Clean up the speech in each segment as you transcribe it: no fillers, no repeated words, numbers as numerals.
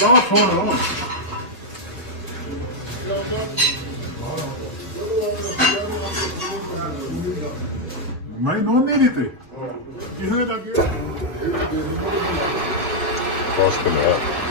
Daha sonra ਮੈਂ non ਨਹੀਂ ਦਿੱਤੇ ਕਿਸੇ ਦਾ ਕੀ Costa that.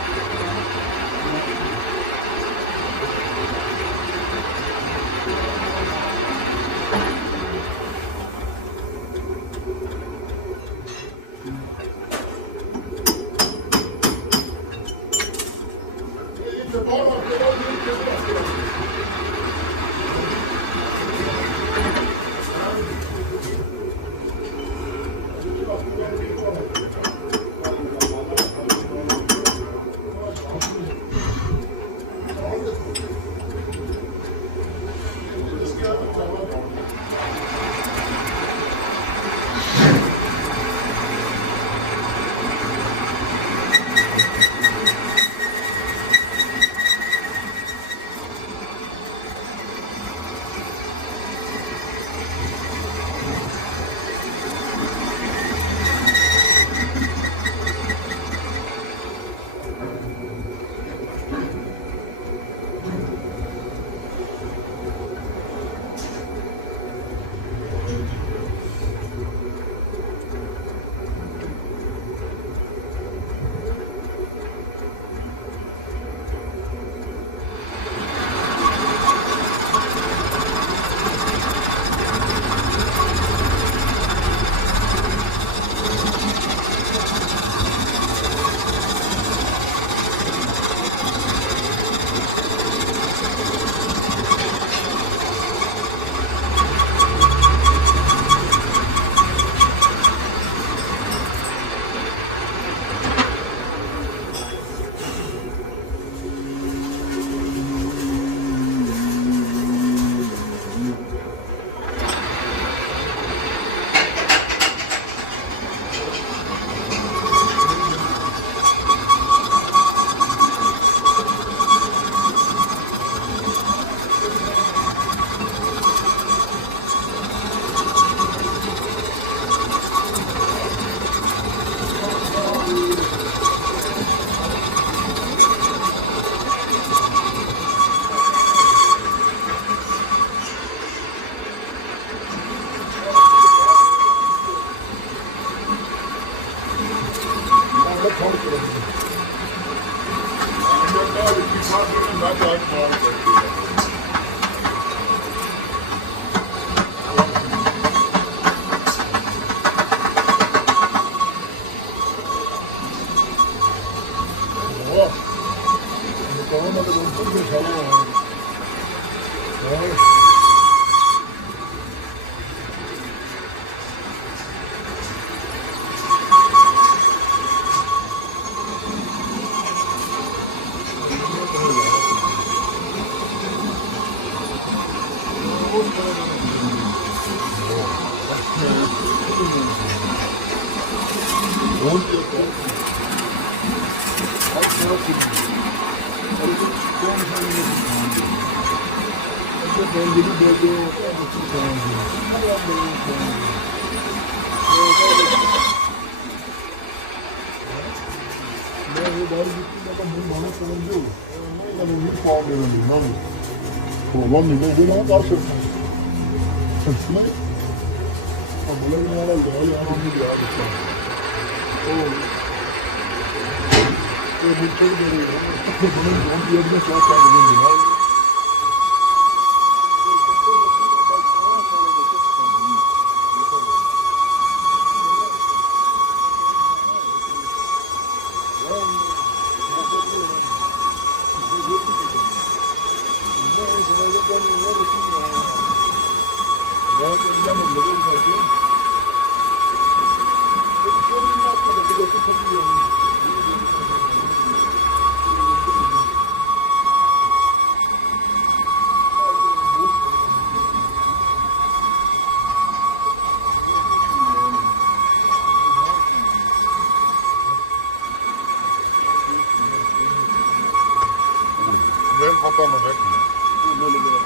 ਤਾਂ ਮੈਂ ਵੇਖੀ ਬੋਲ ਗਿਆ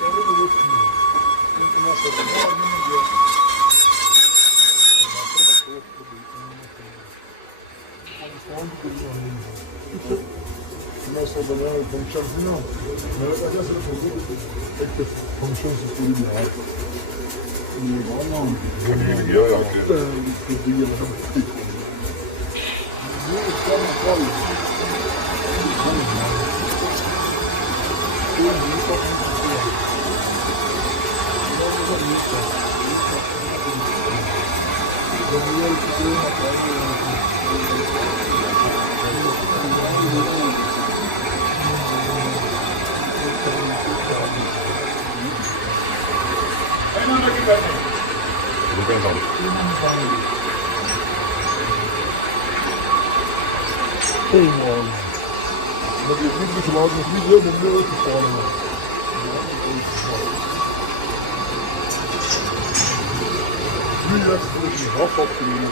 ਇਹਦੇ ਤੋਂ ਵੇਖੀ ਇਹ ਤਾਂ ਸਭ ਬਾਹਰ ਨਹੀਂ ਗਿਆ ਮੈਂ ਸਭ ਬਣਾ ਫੰਕਸ਼ਨ ਸੀ ਨਾ ਮੈਂ ਕਹਿੰਦਾ ਸਿਰਫ ਇੱਕ ਫੰਕਸ਼ਨ ਸੀ ਪੂਰੀ ਬਿਹਾਰ ਇਹ ਬਾਨਾ ਕਨੀਨ ਗਿਆ ਹੋਇਆ ਉੱਥੇ ਇਹ ਕੰਮ ਕੋਲ ਰੁਪਏ ਦਾ but you think it's about the video, the mirror to fall in. You have to be half up to you.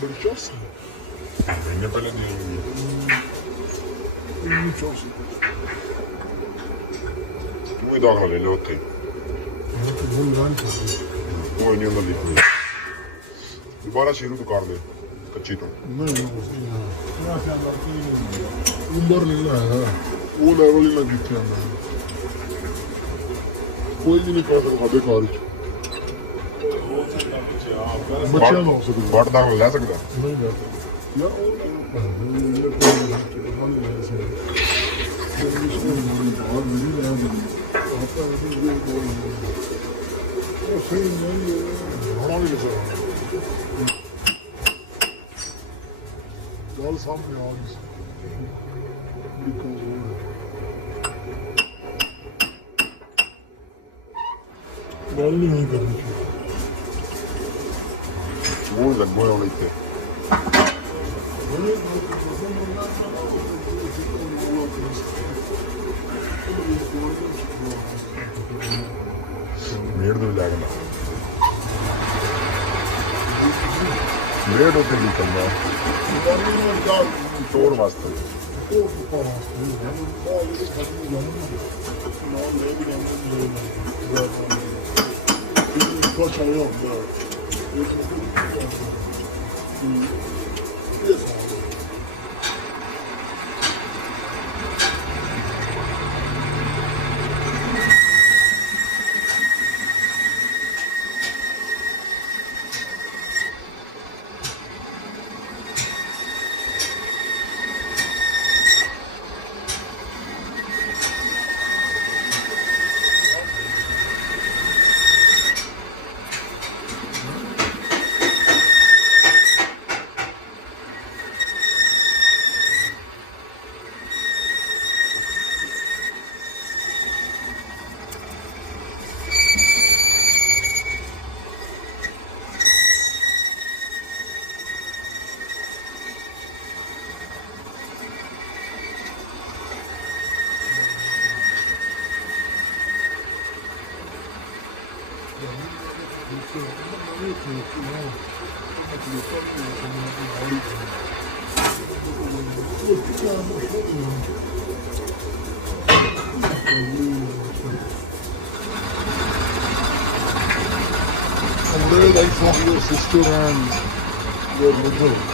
But it's just ਇੰਨੇ ਪਹਿਲੇ ਦੀ ਤੂੰ ਹੀ ਦਾਖਲਾ ਲੈ ਲਿਆ ਉੱਥੇ ਉਹ ਨਹੀਂ ਉਹਨਾਂ ਦੀ ਦੁਬਾਰਾ ਸ਼ੁਰੂ ਤੋਂ ਕਰ ਲੈ ਕੱਚੀ ਤੋਂ ਉਮਰ ਨਹੀਂ ਲਾਇਆ ਉਹ ਲੈਵਲ ਹੀ ਲੱਗ ਗਿਆ ਮੈਂ ਕੋਈ ਵੀ ਨਹੀਂ ਕਰ ਸਕਦਾ ਸਾਡੇ ਘਰ ਚ ਬੱਚਿਆਂ ਨੂੰ ਹੋ ਸਕਦਾ ਵੱਟ ਦਾਖਲਾ ਲੈ ਸਕਦਾ ਨਹੀਂ ਲੈ ਯਾ ਉਹ ਗੱਲ ਸਾਹਮਣੇ ਆ ਗਈ ਗੱਲ ਨਹੀਂ ਕਰਨੀ ਉਹ ਲੱਗੋ ਹੁਣ ਇੱਥੇ ਮੇੜ ਤੋਂ ਜਾ ਕੇ ਮੇੜ ਉੱਤੇ ਨਿਕਲਦਾ ਚੋਰ ਵਾਸਤੇ I'm really like from your sister and your mother.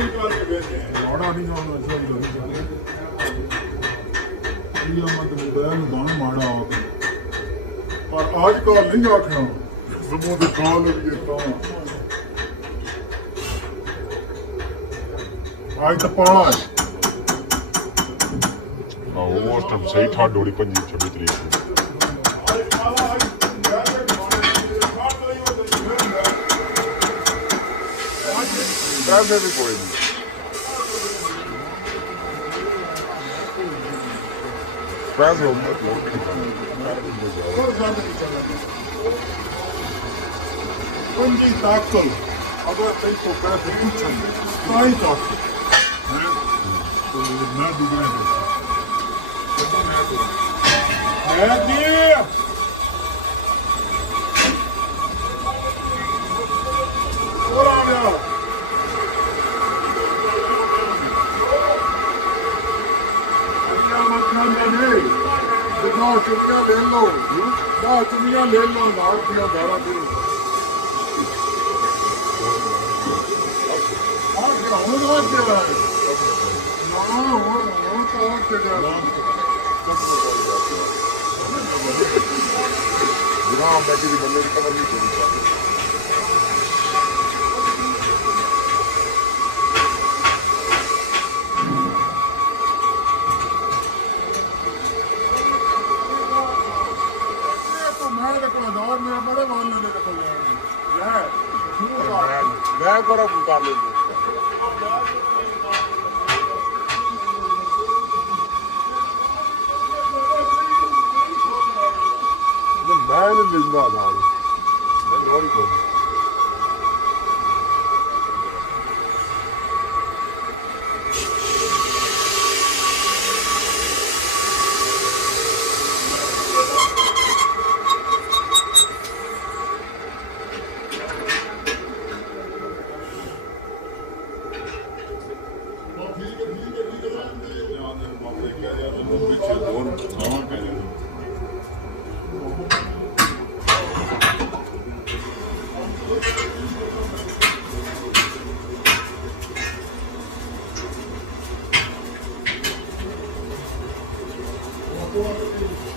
ਮਾੜਾ ਨਹੀਂ ਆਉਣਾ ਚਾਹੀਦਾ ਇਹ ਮਤਲਬ ਬਣ ਮਾੜਾ ਆ ਪਰ ਅੱਜ ਕੱਲ ਨਹੀਂ ਆਖਣਾ ਜ਼ਮੋ ਦੇ ਕਾਲ ਵੀ ਤਾਂ ਅੱਜ ਤਾਂ ਪਾਲਾ ਹੈ ਉਸ ਟਾਈਮ ਸਹੀ ਠਾਡ ਹੋਣੀ 25 26 ਤਰੀਕ ਨੂੰ ਪੈਸੇ ਵੀ ਕੋਈ ਨਹੀਂ ਪੈਸੇ ਹੁੰਦੇ ਲੋਕ ਨਹੀਂ पंजी ताकल अगर कहीं को पैसे पूछें ताई ताकल तो मैं दुबई है जी और आ गया चुनिया ले लो चुनिया ले लो लाड़ दिया 11 दिन ਹੁਣ ਆ ਗਿਆ ਨਾ ਹੁਣ ਤਾਂ ਆ ਗਿਆ ਜਨਾਬ ਮੈਂ ਕਿਹਦੀ ਬੰਦੇ ਦੀ ਕਦਰ ਨਹੀਂ ਕੀਤੀ मैं रखना दौर में बड़े मान लेने को ਮੈਂ ਕੋਰਾ ਕਰ ਲੈਂਦਾ ਮੈਂ ਨਹੀਂ ਲੈਂਦਾ ਨਾਲ ਮੈਂ ਲੋੜੀ ਕੋ Thank you.